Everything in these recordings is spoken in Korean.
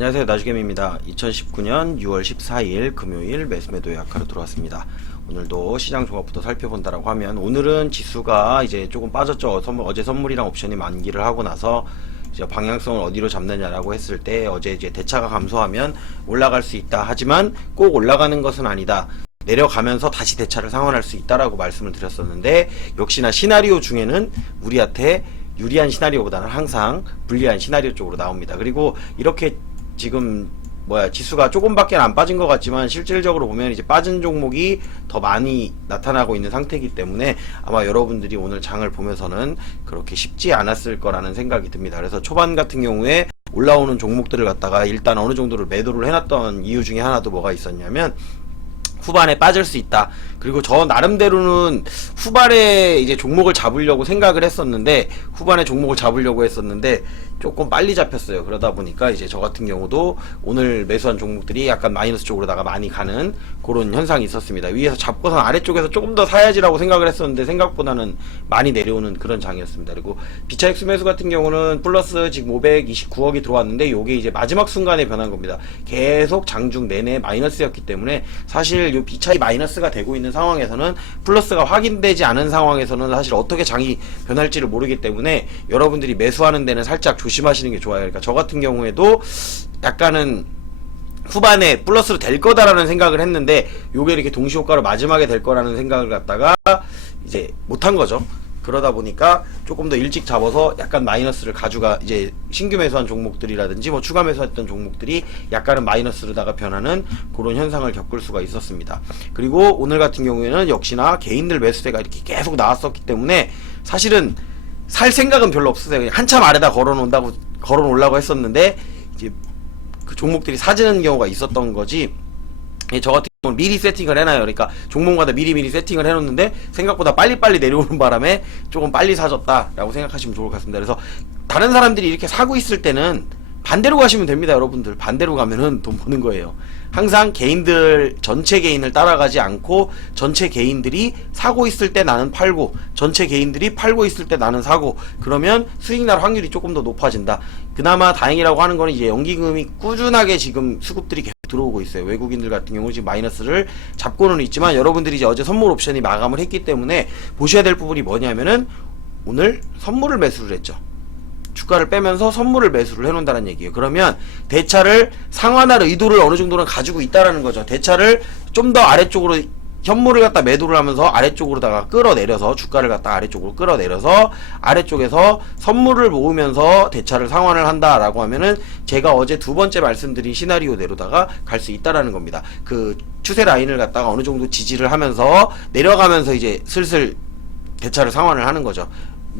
안녕하세요. 나주겜입니다. 2019년 6월 14일 금요일 매수매도 약하로 들어왔습니다. 오늘도 시장 종합부터 살펴본다라고 하면 오늘은 지수가 이제 조금 빠졌죠. 선물, 어제 선물이랑 옵션이 만기를 하고 나서 이제 방향성을 어디로 잡느냐라고 했을 때 어제 이제 대차가 감소하면 올라갈 수 있다. 하지만 꼭 올라가는 것은 아니다. 내려가면서 다시 대차를 상환할 수 있다라고 말씀을 드렸었는데 역시나 시나리오 중에는 우리한테 유리한 시나리오보다는 항상 불리한 시나리오 쪽으로 나옵니다. 그리고 이렇게 지금 뭐야 지수가 조금밖에 안 빠진 것 같지만 실질적으로 보면 이제 빠진 종목이 더 많이 나타나고 있는 상태이기 때문에 아마 여러분들이 오늘 장을 보면서는 그렇게 쉽지 않았을 거라는 생각이 듭니다. 그래서 초반 같은 경우에 올라오는 종목들을 갖다가 일단 어느 정도를 매도를 해놨던 이유 중에 하나도 뭐가 있었냐면 후반에 빠질 수 있다. 그리고 저 나름대로는 후반에 이제 종목을 잡으려고 생각을 했었는데 후반에 종목을 잡으려고 했었는데 조금 빨리 잡혔어요. 그러다 보니까 이제 저 같은 경우도 오늘 매수한 종목들이 약간 마이너스 쪽으로다가 많이 가는 그런 현상이 있었습니다. 위에서 잡고선 아래쪽에서 조금 더 사야지라고 생각을 했었는데 생각보다는 많이 내려오는 그런 장이었습니다. 그리고 비차 엑스 매수 같은 경우는 플러스 지금 529억이 들어왔는데 요게 이제 마지막 순간에 변한 겁니다. 계속 장중 내내 마이너스였기 때문에 사실 요 비차이 마이너스가 되고 있는 상황에서는 플러스가 확인되지 않은 상황에서는 사실 어떻게 장이 변할지를 모르기 때문에 여러분들이 매수하는 데는 살짝 조심하시는 게 좋아요. 그러니까 저 같은 경우에도 약간은 후반에 플러스로 될 거다라는 생각을 했는데 요게 이렇게 동시 효과로 마지막에 될 거라는 생각을 갖다가 이제 못한 거죠. 그러다 보니까 조금 더 일찍 잡아서 약간 마이너스를 가져가 이제 신규 매수한 종목들이라든지 뭐 추가 매수했던 종목들이 약간은 마이너스로다가 변하는 그런 현상을 겪을 수가 있었습니다. 그리고 오늘 같은 경우에는 역시나 개인들 매수세가 이렇게 계속 나왔었기 때문에 사실은 살 생각은 별로 없으세요. 한참 아래다 걸어 놓는다고 걸어 놓으려고 했었는데 이제 그 종목들이 사지는 경우가 있었던 거지. 예, 저 같은 경우는 미리 세팅을 해놔요. 그러니까 종목마다 미리미리 세팅을 해놓는데 생각보다 빨리빨리 내려오는 바람에 조금 빨리 사졌다라고 생각하시면 좋을 것 같습니다. 그래서 다른 사람들이 이렇게 사고 있을 때는 반대로 가시면 됩니다, 여러분들. 반대로 가면은 돈 버는 거예요. 항상 개인들, 전체 개인을 따라가지 않고 전체 개인들이 사고 있을 때 나는 팔고, 전체 개인들이 팔고 있을 때 나는 사고, 그러면 수익 날 확률이 조금 더 높아진다. 그나마 다행이라고 하는 거는 이제 연기금이 꾸준하게 지금 수급들이 계속 들어오고 있어요. 외국인들 같은 경우 지금 마이너스를 잡고는 있지만 여러분들이 이제 어제 선물 옵션이 마감을 했기 때문에 보셔야 될 부분이 뭐냐면은 오늘 선물을 매수를 했죠. 주가를 빼면서 선물을 매수를 해놓는다는 얘기예요. 그러면 대차를 상환할 의도를 어느 정도는 가지고 있다라는 거죠. 대차를 좀 더 아래쪽으로 현물을 갖다 매도를 하면서 아래쪽으로다가 끌어내려서 주가를 갖다 아래쪽으로 끌어내려서 아래쪽에서 선물을 모으면서 대차를 상환을 한다라고 하면은 제가 어제 두 번째 말씀드린 시나리오대로다가 갈 수 있다라는 겁니다. 그 추세 라인을 갖다가 어느 정도 지지를 하면서 내려가면서 이제 슬슬 대차를 상환을 하는 거죠.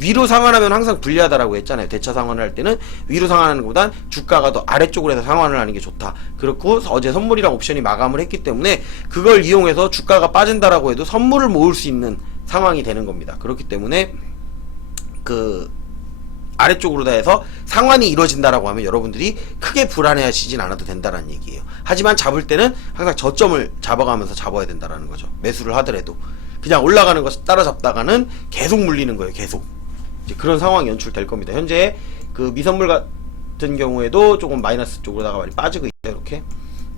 위로 상환하면 항상 불리하다라고 했잖아요. 대차 상환을 할 때는 위로 상환하는 것보단 주가가 더 아래쪽으로 해서 상환을 하는 게 좋다. 그렇고 어제 선물이랑 옵션이 마감을 했기 때문에 그걸 이용해서 주가가 빠진다라고 해도 선물을 모을 수 있는 상황이 되는 겁니다. 그렇기 때문에 그 아래쪽으로 다 해서 상환이 이루어진다라고 하면 여러분들이 크게 불안해하시진 않아도 된다라는 얘기예요. 하지만 잡을 때는 항상 저점을 잡아가면서 잡아야 된다라는 거죠. 매수를 하더라도 그냥 올라가는 것 따라잡다가는 계속 물리는 거예요. 계속 그런 상황이 연출될 겁니다. 현재 그 미선물 같은 경우에도 조금 마이너스 쪽으로다가 많이 빠지고 있어요. 이렇게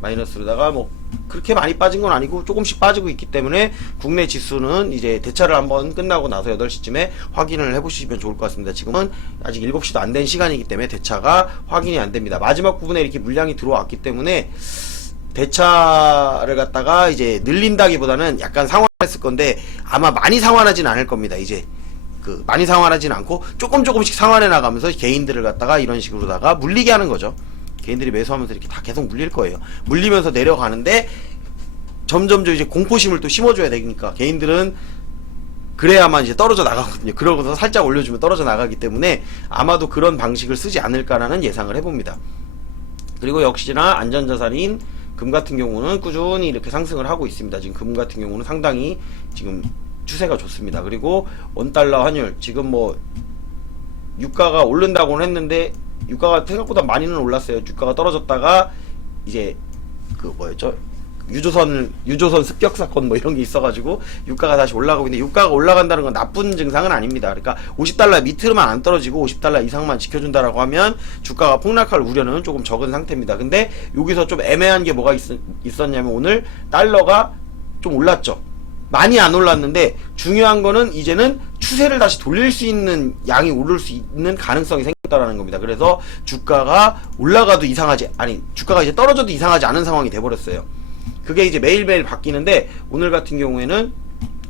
마이너스로다가 뭐 그렇게 많이 빠진 건 아니고 조금씩 빠지고 있기 때문에 국내 지수는 이제 대차를 한번 끝나고 나서 8시쯤에 확인을 해보시면 좋을 것 같습니다. 지금은 아직 7시도 안 된 시간이기 때문에 대차가 확인이 안 됩니다. 마지막 부분에 이렇게 물량이 들어왔기 때문에 대차를 갖다가 이제 늘린다기보다는 약간 상환했을 건데 아마 많이 상환하진 않을 겁니다. 이제 그 많이 상환하진 않고 조금 조금씩 상환해 나가면서 개인들을 갖다가 이런 식으로다가 물리게 하는 거죠. 개인들이 매수하면서 이렇게 다 계속 물릴 거예요. 물리면서 내려가는데 점점 점 이제 공포심을 또 심어줘야 되니까 개인들은 그래야만 이제 떨어져 나가거든요. 그러고서 살짝 올려주면 떨어져 나가기 때문에 아마도 그런 방식을 쓰지 않을까라는 예상을 해봅니다. 그리고 역시나 안전자산인 금 같은 경우는 꾸준히 이렇게 상승을 하고 있습니다. 지금 금 같은 경우는 상당히 지금 추세가 좋습니다. 그리고 원달러 환율 지금 뭐 유가가 오른다고는 했는데 유가가 생각보다 많이는 올랐어요. 유가가 떨어졌다가 이제 그 뭐였죠? 유조선 유조선 습격 사건 뭐 이런 게 있어가지고 유가가 다시 올라가고 있는데 유가가 올라간다는 건 나쁜 증상은 아닙니다. 그러니까 50달러 밑으로만 안 떨어지고 50달러 이상만 지켜준다라고 하면 주가가 폭락할 우려는 조금 적은 상태입니다. 근데 여기서 좀 애매한 게 뭐가 있, 있었냐면 오늘 달러가 좀 올랐죠. 많이 안 올랐는데 중요한 거는 이제는 추세를 다시 돌릴 수 있는 양이 오를 수 있는 가능성이 생겼다라는 겁니다. 그래서 주가가 올라가도 이상하지 아니 주가가 이제 떨어져도 이상하지 않은 상황이 돼 버렸어요. 그게 이제 매일매일 바뀌는데 오늘 같은 경우에는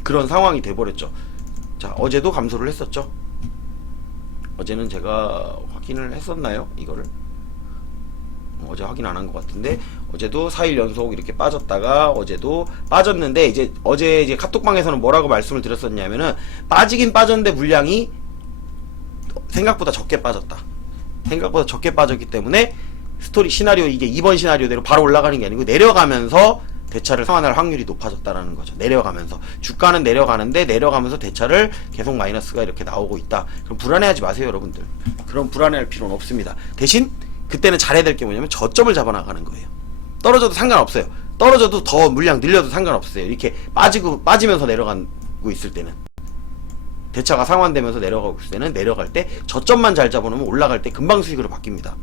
그런 상황이 돼 버렸죠. 자, 어제도 감소를 했었죠. 어제는 제가 확인을 했었나요? 이거를 어제 확인 안 한 것 같은데 어제도 4일 연속 이렇게 빠졌다가 어제도 빠졌는데 이제 어제 이제 카톡방에서는 뭐라고 말씀을 드렸었냐면은 빠지긴 빠졌는데 물량이 생각보다 적게 빠졌다. 생각보다 적게 빠졌기 때문에 스토리 시나리오 이게 2번 시나리오대로 바로 올라가는 게 아니고 내려가면서 대차를 상환할 확률이 높아졌다라는 거죠. 내려가면서 주가는 내려가는데 내려가면서 대차를 계속 마이너스가 이렇게 나오고 있다. 그럼 불안해하지 마세요, 여러분들. 그럼 불안해할 필요는 없습니다. 대신 그때는 잘해야 될 게 뭐냐면 저점을 잡아 나가는 거예요. 떨어져도 상관없어요. 떨어져도 더 물량 늘려도 상관없어요. 이렇게 빠지고 빠지면서 내려가고 있을 때는 대차가 상환되면서 내려가고 있을 때는 내려갈 때 저점만 잘 잡아놓으면 올라갈 때 금방 수익으로 바뀝니다.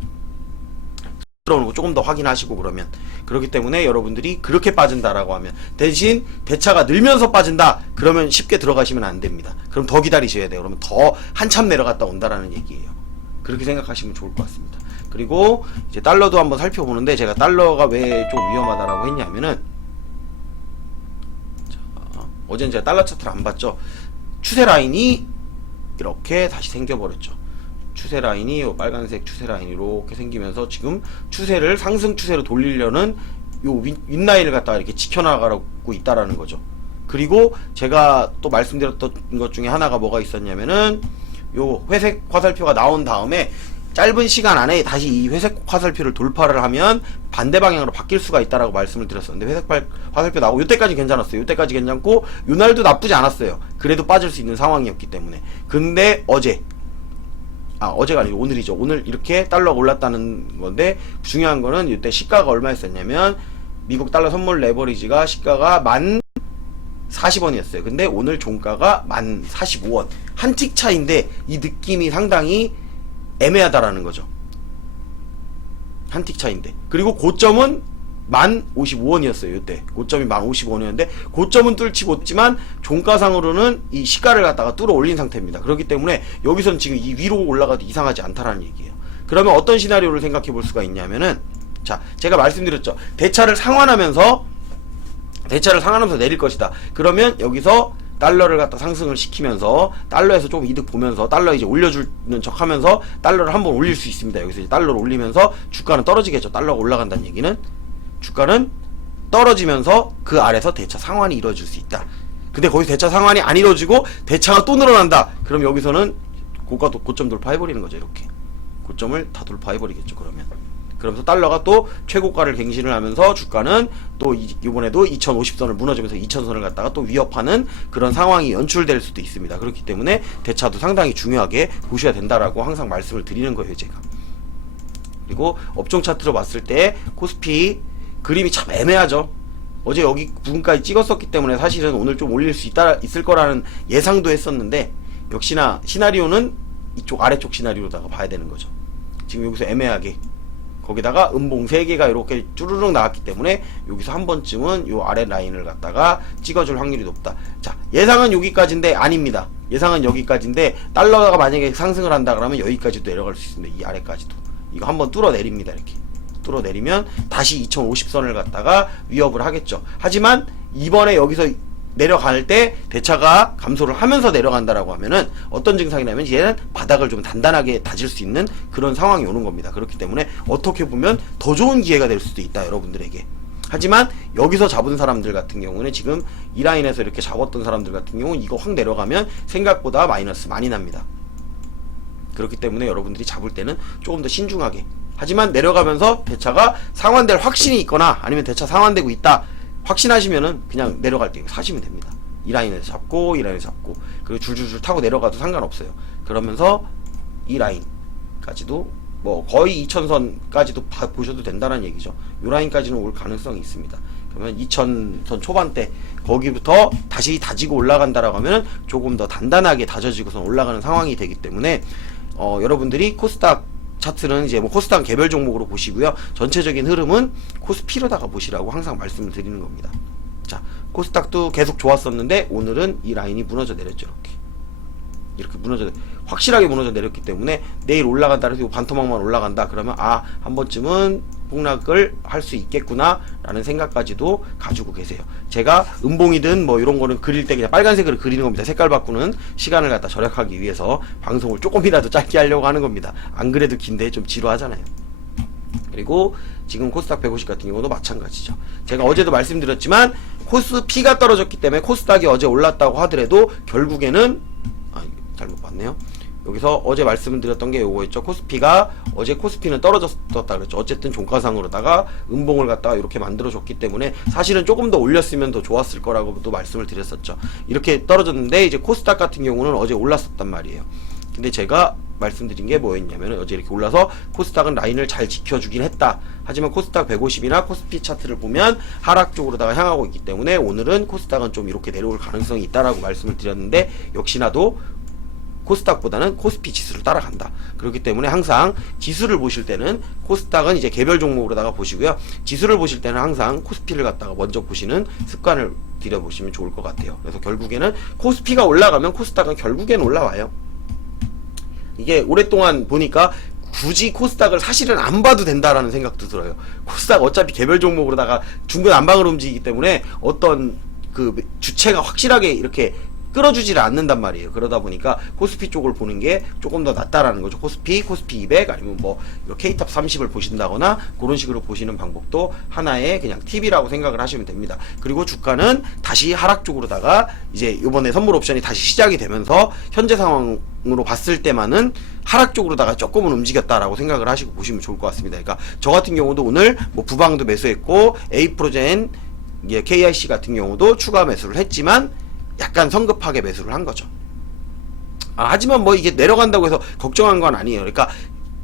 들어오는 거 조금 더 확인하시고 그러면 그렇기 때문에 여러분들이 그렇게 빠진다라고 하면 대신 대차가 늘면서 빠진다 그러면 쉽게 들어가시면 안 됩니다. 그럼 더 기다리셔야 돼요. 그러면 더 한참 내려갔다 온다라는 얘기예요. 그렇게 생각하시면 좋을 것 같습니다. 그리고 이제 달러도 한번 살펴보는데 제가 달러가 왜 좀 위험하다라고 했냐면은 자, 어제는 제가 달러 차트를 안 봤죠. 추세 라인이 이렇게 다시 생겨버렸죠. 추세 라인이 요 빨간색 추세 라인이 이렇게 생기면서 지금 추세를 상승 추세로 돌리려는 요 윗, 윗라인을 갖다가 이렇게 지켜나가고 있다라는 거죠. 그리고 제가 또 말씀드렸던 것 중에 하나가 뭐가 있었냐면은 요 회색 화살표가 나온 다음에 짧은 시간 안에 다시 이 회색 화살표를 돌파를 하면 반대 방향으로 바뀔 수가 있다라고 말씀을 드렸었는데 회색 발- 화살표 나오고 이때까지 괜찮았어요. 이때까지 괜찮고 요날도 나쁘지 않았어요. 그래도 빠질 수 있는 상황이었기 때문에. 근데 어제 아 어제가 아니고 오늘이죠. 오늘 이렇게 달러가 올랐다는 건데 중요한 거는 이때 시가가 얼마였었냐면 미국 달러 선물 레버리지가 시가가 만 40원이었어요. 근데 오늘 종가가 만 45원. 한 틱 차인데 이 느낌이 상당히 애매하다라는 거죠. 한 틱 차인데. 그리고 고점은 만 55원이었어요. 이때. 고점이 만 55원이었는데 고점은 뚫지 못지만 종가상으로는 이 시가를 갖다가 뚫어 올린 상태입니다. 그렇기 때문에 여기서는 지금 이 위로 올라가도 이상하지 않다라는 얘기예요. 그러면 어떤 시나리오를 생각해 볼 수가 있냐면은 자, 제가 말씀드렸죠. 대차를 상환하면서 대차를 상환하면서 내릴 것이다. 그러면 여기서 달러를 갖다 상승을 시키면서 달러에서 좀 이득 보면서 달러 이제 올려주는 척 하면서 달러를 한번 올릴 수 있습니다. 여기서 이제 달러를 올리면서 주가는 떨어지겠죠. 달러가 올라간다는 얘기는 주가는 떨어지면서 그 아래서 대차 상환이 이루어질 수 있다. 근데 거기서 대차 상환이 안 이루어지고 대차가 또 늘어난다. 그럼 여기서는 고가 도- 고점 돌파해버리는 거죠. 이렇게 고점을 다 돌파해버리겠죠. 그러면 그러면서 달러가 또 최고가를 갱신을 하면서 주가는 또 이- 이번에도 2050선을 무너지면서 2000선을 갖다가 또 위협하는 그런 상황이 연출될 수도 있습니다. 그렇기 때문에 대차도 상당히 중요하게 보셔야 된다라고 항상 말씀을 드리는 거예요, 제가. 그리고 업종 차트로 봤을 때 코스피 그림이 참 애매하죠. 어제 여기 부분까지 찍었었기 때문에 사실은 오늘 좀 올릴 수 있다 있을 거라는 예상도 했었는데 역시나 시나리오는 이쪽 아래쪽 시나리오다가 봐야 되는 거죠. 지금 여기서 애매하게 거기다가 음봉 3개가 이렇게 쭈르륵 나왔기 때문에 여기서 한 번쯤은 요 아래 라인을 갖다가 찍어줄 확률이 높다. 자, 예상은 여기까지인데 아닙니다. 예상은 여기까지인데 달러가 만약에 상승을 한다 그러면 여기까지도 내려갈 수 있습니다. 이 아래까지도. 이거 한번 뚫어 내립니다. 이렇게. 뚫어 내리면 다시 2050선을 갖다가 위협을 하겠죠. 하지만 이번에 여기서 내려갈 때 대차가 감소를 하면서 내려간다라고 하면은 어떤 증상이냐면 얘는 바닥을 좀 단단하게 다질 수 있는 그런 상황이 오는 겁니다. 그렇기 때문에 어떻게 보면 더 좋은 기회가 될 수도 있다 여러분들에게. 하지만 여기서 잡은 사람들 같은 경우는 지금 이 라인에서 이렇게 잡았던 사람들 같은 경우는 이거 확 내려가면 생각보다 마이너스 많이 납니다. 그렇기 때문에 여러분들이 잡을 때는 조금 더 신중하게. 하지만 내려가면서 대차가 상환될 확신이 있거나 아니면 대차 상환되고 있다. 확신하시면은 그냥 내려갈 때 사시면 됩니다. 이 라인에서 잡고 이 라인에서 잡고 그리고 줄줄줄 타고 내려가도 상관없어요. 그러면서 이 라인까지도 뭐 거의 2천선까지도 보셔도 된다는 얘기죠. 이 라인까지는 올 가능성이 있습니다. 그러면 2000선 초반대 거기부터 다시 다지고 올라간다라고 하면 조금 더 단단하게 다져지고선 올라가는 상황이 되기 때문에 어, 여러분들이 코스닥 차트는 이제 뭐 코스닥 개별 종목으로 보시고요. 전체적인 흐름은 코스피로다가 보시라고 항상 말씀을 드리는 겁니다. 자, 코스닥도 계속 좋았었는데 오늘은 이 라인이 무너져 내렸죠. 이렇게. 이렇게 무너져 확실하게 무너져 내렸기 때문에 내일 올라간다 그래서 반토막만 올라간다 그러면 아 한 번쯤은 폭락을 할 수 있겠구나 라는 생각까지도 가지고 계세요 제가 음봉이든 뭐 이런 거는 그릴 때 그냥 빨간색으로 그리는 겁니다 색깔 바꾸는 시간을 갖다 절약하기 위해서 방송을 조금이라도 짧게 하려고 하는 겁니다 안 그래도 긴데 좀 지루하잖아요 그리고 지금 코스닥 150 같은 경우도 마찬가지죠. 제가 어제도 말씀드렸지만 코스피가 떨어졌기 때문에 코스닥이 어제 올랐다고 하더라도 결국에는 아 잘못 봤네요. 여기서 어제 말씀드렸던 게 요거였죠. 코스피가 어제 코스피는 떨어졌다 그랬죠. 어쨌든 종가상으로다가 음봉을 갖다가 이렇게 만들어줬기 때문에 사실은 조금 더 올렸으면 더 좋았을 거라고도 말씀을 드렸었죠. 이렇게 떨어졌는데 이제 코스닥 같은 경우는 어제 올랐었단 말이에요. 근데 제가 말씀드린 게 뭐였냐면 어제 이렇게 올라서 코스닥은 라인을 잘 지켜주긴 했다. 하지만 코스닥 150이나 코스피 차트를 보면 하락 쪽으로다가 향하고 있기 때문에 오늘은 코스닥은 좀 이렇게 내려올 가능성이 있다라고 말씀을 드렸는데 역시나도 코스닥보다는 코스피 지수를 따라간다. 그렇기 때문에 항상 지수를 보실 때는 코스닥은 이제 개별 종목으로다가 보시고요. 지수를 보실 때는 항상 코스피를 갖다가 먼저 보시는 습관을 들여보시면 좋을 것 같아요. 그래서 결국에는 코스피가 올라가면 코스닥은 결국엔 올라와요. 이게 오랫동안 보니까 굳이 코스닥을 사실은 안 봐도 된다라는 생각도 들어요. 코스닥 어차피 개별 종목으로다가 중구난방으로 움직이기 때문에 어떤 그 주체가 확실하게 이렇게 끌어주질 않는단 말이에요. 그러다 보니까 코스피 쪽을 보는 게 조금 더 낫다라는 거죠. 코스피, 코스피 200 아니면 뭐 K탑 30을 보신다거나 그런 식으로 보시는 방법도 하나의 그냥 팁이라고 생각을 하시면 됩니다. 그리고 주가는 다시 하락 쪽으로다가 이제 이번에 선물 옵션이 다시 시작이 되면서 현재 상황으로 봤을 때만은 하락 쪽으로다가 조금은 움직였다라고 생각을 하시고 보시면 좋을 것 같습니다. 그러니까 저 같은 경우도 오늘 뭐 부방도 매수했고 에이프로젠 이게 KIC 같은 경우도 추가 매수를 했지만 약간 성급하게 매수를 한 거죠. 아, 하지만 뭐 이게 내려간다고 해서 걱정한 건 아니에요. 그러니까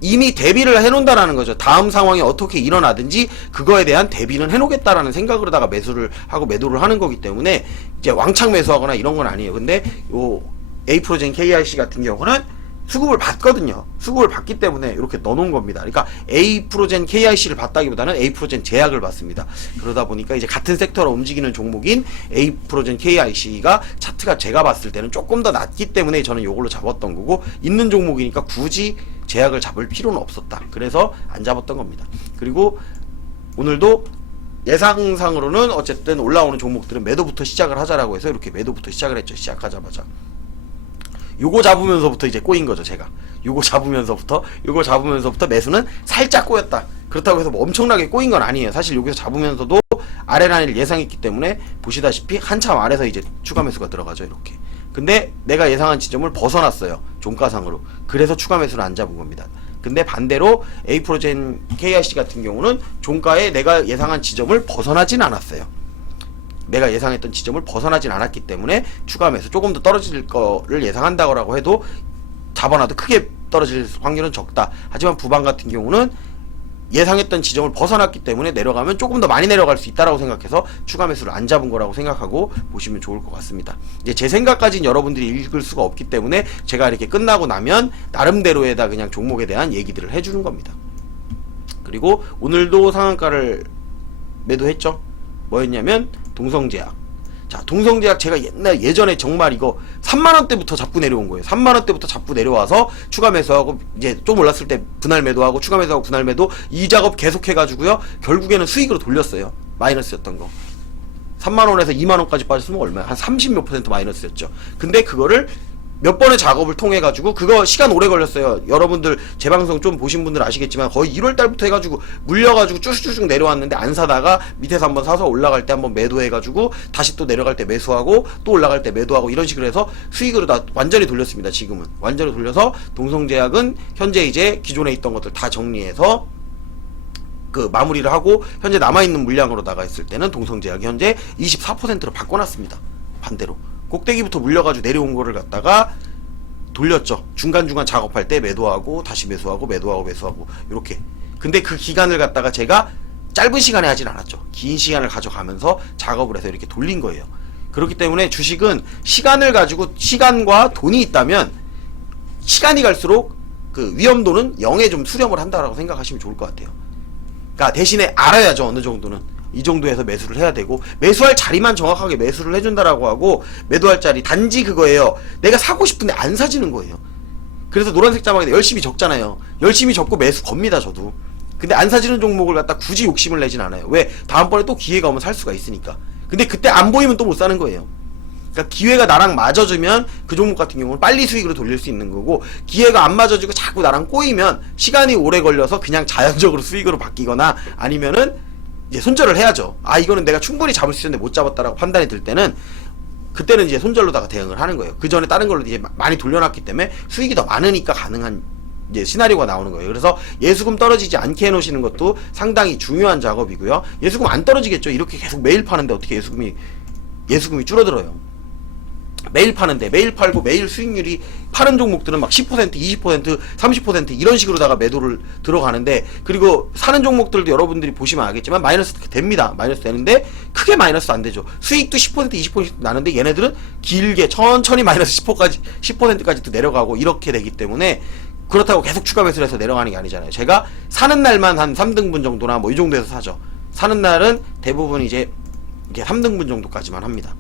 이미 대비를 해놓는다라는 거죠. 다음 상황이 어떻게 일어나든지 그거에 대한 대비는 해놓겠다라는 생각으로다가 매수를 하고 매도를 하는 거기 때문에 이제 왕창 매수하거나 이런 건 아니에요. 근데 요 에이프로젠 KIC 같은 경우는 수급을 받거든요. 수급을 받기 때문에 이렇게 넣어놓은 겁니다. 그러니까 A 프로젠 KIC를 받다기보다는 A 프로젠 제약을 받습니다. 그러다 보니까 이제 같은 섹터로 움직이는 종목인 A 프로젠 KIC가 차트가 제가 봤을 때는 조금 더 낮기 때문에 저는 이걸로 잡았던 거고 있는 종목이니까 굳이 제약을 잡을 필요는 없었다. 그래서 안 잡았던 겁니다. 그리고 오늘도 예상상으로는 어쨌든 올라오는 종목들은 매도부터 시작을 하자라고 해서 이렇게 매도부터 시작을 했죠. 시작하자마자. 요거 잡으면서부터 이제 꼬인 거죠, 제가. 요거 잡으면서부터, 요거 잡으면서부터 매수는 살짝 꼬였다. 그렇다고 해서 뭐 엄청나게 꼬인 건 아니에요. 사실 여기서 잡으면서도 아래 라인을 예상했기 때문에 보시다시피 한참 아래서 이제 추가 매수가 들어가죠, 이렇게. 근데 내가 예상한 지점을 벗어났어요. 종가상으로. 그래서 추가 매수를 안 잡은 겁니다. 근데 반대로 에이프로젠 KIC 같은 경우는 종가에 내가 예상한 지점을 벗어나진 않았어요. 내가 예상했던 지점을 벗어나진 않았기 때문에 추가 매수 조금 더 떨어질 거를 예상한다고 해도 잡아놔도 크게 떨어질 확률은 적다. 하지만 부방 같은 경우는 예상했던 지점을 벗어났기 때문에 내려가면 조금 더 많이 내려갈 수 있다라고 생각해서 추가 매수를 안 잡은 거라고 생각하고 보시면 좋을 것 같습니다. 이제 제 생각까지는 여러분들이 읽을 수가 없기 때문에 제가 이렇게 끝나고 나면 나름대로에다 그냥 종목에 대한 얘기들을 해주는 겁니다. 그리고 오늘도 상한가를 매도했죠. 뭐였냐면 동성제약. 자, 동성제약 제가 옛날 예전에 정말 이거 3만 원대부터 잡고 내려온 거예요. 3만 원대부터 잡고 내려와서 추가 매수하고 이제 좀 올랐을 때 분할 매도하고 추가 매수하고 분할 매도 이 작업 계속 해 가지고요. 결국에는 수익으로 돌렸어요. 마이너스였던 거. 3만 원에서 2만 원까지 빠졌으면 얼마야? 한 30 몇 퍼센트 마이너스였죠. 근데 그거를 몇 번의 작업을 통해 가지고 그거 시간 오래 걸렸어요. 여러분들 제 방송 좀 보신 분들 아시겠지만 거의 1월 달부터 해 가지고 물려 가지고 쭉쭉쭉 내려왔는데 안 사다가 밑에서 한번 사서 올라갈 때 한번 매도해 가지고 다시 또 내려갈 때 매수하고 또 올라갈 때 매도하고 이런 식으로 해서 수익으로 다 완전히 돌렸습니다. 지금은. 완전히 돌려서 동성제약은 현재 이제 기존에 있던 것들 다 정리해서 그 마무리를 하고 현재 남아 있는 물량으로 나가 있을 때는 동성제약이 현재 24%로 바꿔놨습니다. 반대로 꼭대기부터 물려가지고 내려온 거를 갖다가 돌렸죠. 중간중간 작업할 때 매도하고 다시 매수하고 매도하고 매수하고 이렇게. 근데 그 기간을 갖다가 제가 짧은 시간에 하진 않았죠. 긴 시간을 가져가면서 작업을 해서 이렇게 돌린 거예요. 그렇기 때문에 주식은 시간을 가지고 시간과 돈이 있다면 시간이 갈수록 그 위험도는 0에 좀 수렴을 한다라고 생각하시면 좋을 것 같아요. 그러니까 대신에 알아야죠 어느 정도는 이 정도에서 매수를 해야 되고 매수할 자리만 정확하게 매수를 해준다라고 하고 매도할 자리 단지 그거예요. 내가 사고 싶은데 안 사지는 거예요. 그래서 노란색 자막에 열심히 적잖아요. 열심히 적고 매수 겁니다 저도. 근데 안 사지는 종목을 갖다 굳이 욕심을 내진 않아요. 왜? 다음번에 또 기회가 오면 살 수가 있으니까. 근데 그때 안 보이면 또 못 사는 거예요. 그러니까 기회가 나랑 맞아주면 그 종목 같은 경우는 빨리 수익으로 돌릴 수 있는 거고 기회가 안 맞아주고 자꾸 나랑 꼬이면 시간이 오래 걸려서 그냥 자연적으로 수익으로 바뀌거나 아니면은 이제 손절을 해야죠. 아 이거는 내가 충분히 잡을 수 있는데 못 잡았다라고 판단이 들 때는 그때는 이제 손절로다가 대응을 하는 거예요. 그 전에 다른 걸로 이제 마- 많이 돌려놨기 때문에 수익이 더 많으니까 가능한 이제 시나리오가 나오는 거예요. 그래서 예수금 떨어지지 않게 해놓으시는 것도 상당히 중요한 작업이고요. 예수금 안 떨어지겠죠. 이렇게 계속 매일 파는데 어떻게 예수금이 예수금이 줄어들어요. 매일 파는데 매일 팔고 매일 수익률이 파는 종목들은 막 10%, 20%, 30% 이런 식으로다가 매도를 들어가는데 그리고 사는 종목들도 여러분들이 보시면 알겠지만 마이너스 됩니다. 마이너스 되는데 크게 마이너스 안 되죠. 수익도 10%, 20% 나는데 얘네들은 길게 천천히 마이너스 10%까지 10%까지 또 내려가고 이렇게 되기 때문에 그렇다고 계속 추가 매수를 해서 내려가는 게 아니잖아요. 제가 사는 날만 한 3등분 정도나 뭐 이 정도에서 사죠. 사는 날은 대부분 이제 이게 3등분 정도까지만 합니다.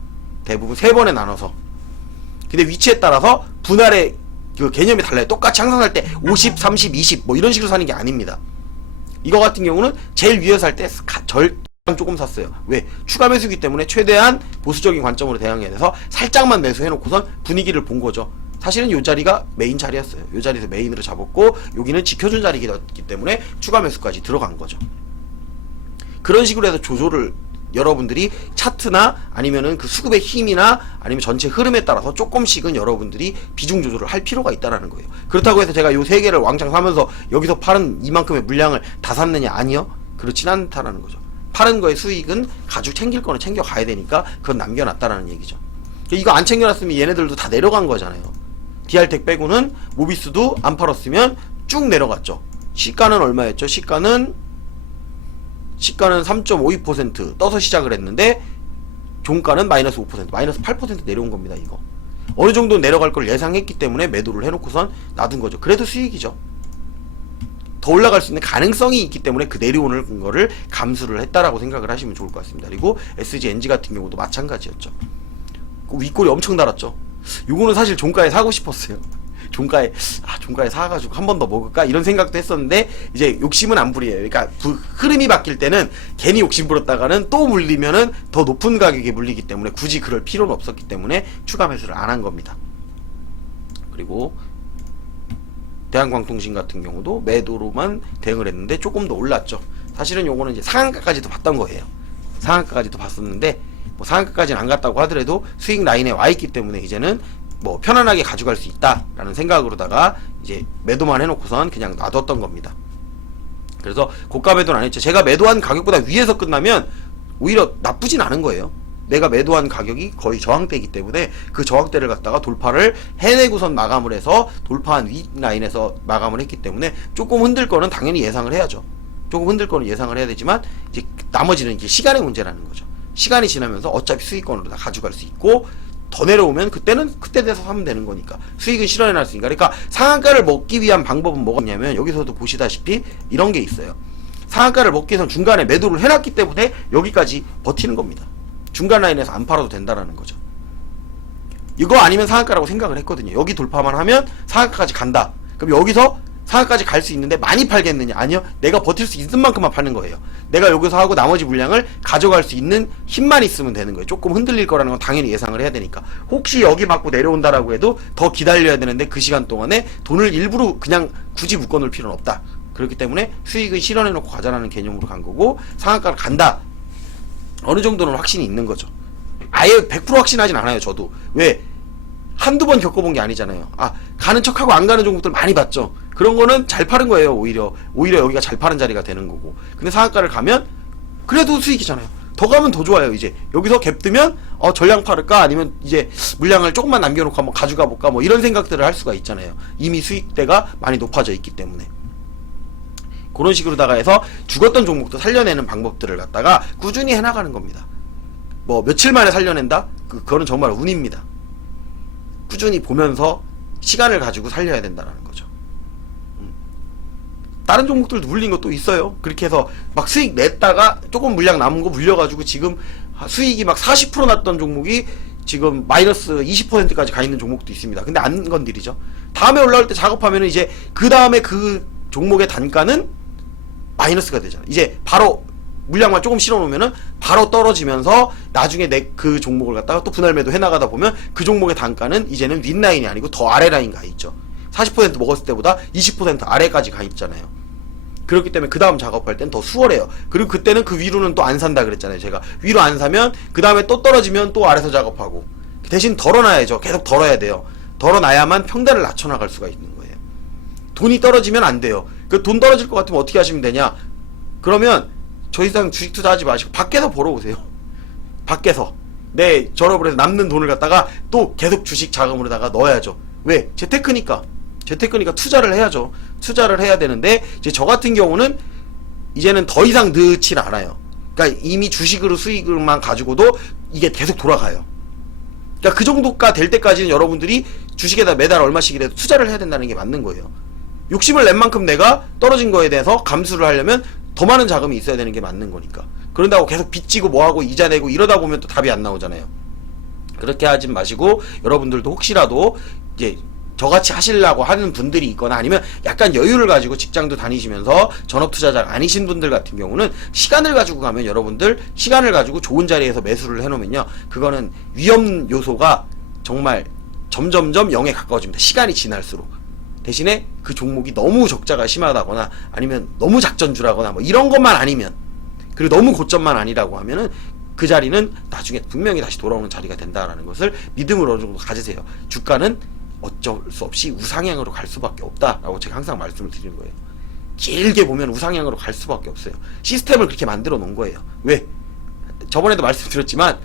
대부분 세 번에 나눠서 근데 위치에 따라서 분할의 그 개념이 달라요. 똑같이 항상 살 때 50, 30, 20 뭐 이런 식으로 사는 게 아닙니다. 이거 같은 경우는 제일 위에 살 때 절 조금 샀어요. 왜? 추가 매수기 때문에 최대한 보수적인 관점으로 대응해야 돼서 살짝만 매수해놓고선 분위기를 본 거죠. 사실은 요 자리가 메인 자리였어요. 요 자리에서 메인으로 잡았고 여기는 지켜준 자리이기 때문에 추가 매수까지 들어간 거죠. 그런 식으로 해서 조조를 여러분들이 차트나 아니면은 그 수급의 힘이나 아니면 전체 흐름에 따라서 조금씩은 여러분들이 비중 조절을 할 필요가 있다라는 거예요. 그렇다고 해서 제가 요 세 개를 왕창 사면서 여기서 파는 이만큼의 물량을 다 샀느냐 아니요. 그렇진 않다라는 거죠. 파는 거의 수익은 가죽 챙길 거는 챙겨 가야 되니까 그건 남겨놨다라는 얘기죠. 이거 안 챙겨놨으면 얘네들도 다 내려간 거잖아요. DR텍 빼고는 모비스도 안 팔았으면 쭉 내려갔죠. 시가는 얼마였죠? 시가는 시가는 3.52% 떠서 시작을 했는데 종가는 마이너스 5% 마이너스 8% 내려온 겁니다 이거. 어느 정도 내려갈 걸 예상했기 때문에 매도를 해놓고선 놔둔 거죠. 그래도 수익이죠. 더 올라갈 수 있는 가능성이 있기 때문에 그 내려오는 거를 감수를 했다라고 생각을 하시면 좋을 것 같습니다. 그리고 SGNG 같은 경우도 마찬가지였죠. 그 윗골이 엄청 달았죠. 요거는 사실 종가에 사고 싶었어요 종가에 아 종가에 사가지고 한 번 더 먹을까 이런 생각도 했었는데 이제 욕심은 안 부리에요. 그러니까 부- 흐름이 바뀔 때는 괜히 욕심 부렸다가는 또 물리면은 더 높은 가격에 물리기 때문에 굳이 그럴 필요는 없었기 때문에 추가 매수를 안 한 겁니다. 그리고 대한광통신 같은 경우도 매도로만 대응을 했는데 조금 더 올랐죠. 사실은 요거는 이제 상한가까지도 봤던 거예요. 상한가까지도 봤었는데 뭐 상한가까지는 안 갔다고 하더라도 수익 라인에 와 있기 때문에 이제는 뭐 편안하게 가져갈 수 있다라는 생각으로다가 이제 매도만 해놓고선 그냥 놔뒀던 겁니다. 그래서 고가 매도는 안 했죠. 제가 매도한 가격보다 위에서 끝나면 오히려 나쁘진 않은 거예요. 내가 매도한 가격이 거의 저항대이기 때문에 그 저항대를 갖다가 돌파를 해내고선 마감을 해서 돌파한 위 라인에서 마감을 했기 때문에 조금 흔들 거는 당연히 예상을 해야죠. 조금 흔들 거는 예상을 해야 되지만 이제 나머지는 이제 시간의 문제라는 거죠. 시간이 지나면서 어차피 수익권으로 다 가져갈 수 있고 더 내려오면 그때는 그때 돼서 하면 되는 거니까. 수익은 실현해 놨으니까. 그러니까 상한가를 먹기 위한 방법은 뭐겠냐면 여기서도 보시다시피 이런 게 있어요. 상한가를 먹기 위해서 중간에 매도를 해놨기 때문에 여기까지 버티는 겁니다. 중간 라인에서 안 팔아도 된다라는 거죠. 이거 아니면 상한가라고 생각을 했거든요. 여기 돌파만 하면 상한가까지 간다. 그럼 여기서 상한가까지 갈 수 있는데 많이 팔겠느냐? 아니요 내가 버틸 수 있는 만큼만 파는 거예요. 내가 여기서 하고 나머지 물량을 가져갈 수 있는 힘만 있으면 되는 거예요. 조금 흔들릴 거라는 건 당연히 예상을 해야 되니까. 혹시 여기 맞고 내려온다라고 해도 더 기다려야 되는데 그 시간 동안에 돈을 일부러 그냥 굳이 묶어 놓을 필요는 없다. 그렇기 때문에 수익은 실현해 놓고 가자라는 개념으로 간 거고 상한가를 간다. 어느 정도는 확신이 있는 거죠. 아예 100% 확신하진 않아요 저도. 왜? 한두 번 겪어본 게 아니잖아요. 아, 가는 척하고 안 가는 종목들 많이 봤죠. 그런 거는 잘 파는 거예요, 오히려. 오히려 여기가 잘 파는 자리가 되는 거고. 근데 상한가를 가면, 그래도 수익이잖아요. 더 가면 더 좋아요, 이제. 여기서 갭 뜨면, 어, 전량 팔을까? 아니면 이제 물량을 조금만 남겨놓고 한번 가져가 볼까? 뭐 이런 생각들을 할 수가 있잖아요. 이미 수익대가 많이 높아져 있기 때문에. 그런 식으로다가 해서 죽었던 종목도 살려내는 방법들을 갖다가 꾸준히 해나가는 겁니다. 뭐 며칠 만에 살려낸다? 그, 그거는 정말 운입니다. 꾸준히 보면서 시간을 가지고 살려야 된다는 거죠. 음. 다른 종목들도 물린 것도 있어요. 그렇게 해서 막 수익 냈다가 조금 물량 남은 거 물려가지고 지금 수익이 막 40% 났던 종목이 지금 마이너스 20%까지 가 있는 종목도 있습니다. 근데 안 건드리죠. 다음에 올라올 때 작업하면은 이제 그 다음에 그 종목의 단가는 마이너스가 되잖아요. 이제 바로 물량만 조금 실어 놓으면은 바로 떨어지면서 나중에 내 그 종목을 갖다가 또 분할 매도 해 나가다 보면 그 종목의 단가는 이제는 윗라인이 아니고 더 아래 라인 가 있죠. 40% 먹었을 때보다 20% 아래까지 가 있잖아요. 그렇기 때문에 그 다음 작업할 땐 더 수월해요. 그리고 그때는 그 위로는 또 안 산다 그랬잖아요. 제가 위로 안 사면 그 다음에 또 떨어지면 또 아래서 작업하고 대신 덜어놔야죠. 계속 덜어야 돼요. 덜어놔야만 평단을 낮춰나갈 수가 있는 거예요. 돈이 떨어지면 안 돼요. 그 돈 떨어질 것 같으면 어떻게 하시면 되냐? 그러면 저 이상 주식 투자하지 마시고 밖에서 벌어오세요. 밖에서 내 전업을 해서 남는 돈을 갖다가 또 계속 주식 자금으로다가 넣어야죠. 왜? 재테크니까. 재테크니까 투자를 해야죠. 투자를 해야 되는데 이제 저 같은 경우는 이제는 더 이상 넣질 않아요. 그러니까 이미 주식으로 수익을만 가지고도 이게 계속 돌아가요. 그러니까 그 정도가 될 때까지는 여러분들이 주식에다 매달 얼마씩이라도 투자를 해야 된다는 게 맞는 거예요. 욕심을 낸 만큼 내가 떨어진 거에 대해서 감수를 하려면 더 많은 자금이 있어야 되는 게 맞는 거니까. 그런다고 계속 빚지고 뭐하고 이자 내고 이러다 보면 또 답이 안 나오잖아요. 그렇게 하지 마시고 여러분들도 혹시라도 이제 저같이 하시려고 하는 분들이 있거나 아니면 약간 여유를 가지고 직장도 다니시면서 전업 투자자가 아니신 분들 같은 경우는 시간을 가지고 가면 여러분들 시간을 가지고 좋은 자리에서 매수를 해놓으면요. 그거는 위험 요소가 정말 점점점 0에 가까워집니다. 시간이 지날수록. 대신에 그 종목이 너무 적자가 심하다거나 아니면 너무 작전주라거나 뭐 이런 것만 아니면 그리고 너무 고점만 아니라고 하면은 그 자리는 나중에 분명히 다시 돌아오는 자리가 된다라는 것을 믿음으로 어느 정도 가지세요. 주가는 어쩔 수 없이 우상향으로 갈 수밖에 없다라고 제가 항상 말씀을 드리는 거예요. 길게 보면 우상향으로 갈 수밖에 없어요. 시스템을 그렇게 만들어 놓은 거예요. 왜? 저번에도 말씀드렸지만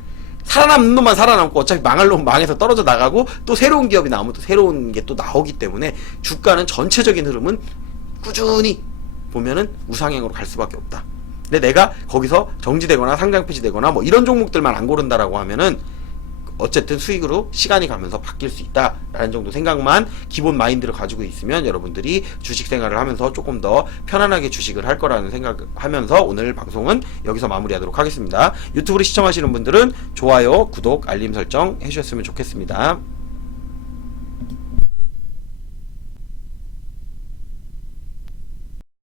살아남는 놈만 살아남고 어차피 망할 놈 망해서 떨어져 나가고 또 새로운 기업이 나오면 또 새로운 게 또 나오기 때문에 주가는 전체적인 흐름은 꾸준히 보면은 우상향으로 갈 수밖에 없다. 근데 내가 거기서 정지되거나 상장 폐지되거나 뭐 이런 종목들만 안 고른다라고 하면은 어쨌든 수익으로 시간이 가면서 바뀔 수 있다라는 정도 생각만 기본 마인드를 가지고 있으면 여러분들이 주식 생활을 하면서 조금 더 편안하게 주식을 할 거라는 생각하면서 오늘 방송은 여기서 마무리하도록 하겠습니다. 유튜브를 시청하시는 분들은 좋아요, 구독, 알림 설정 해주셨으면 좋겠습니다.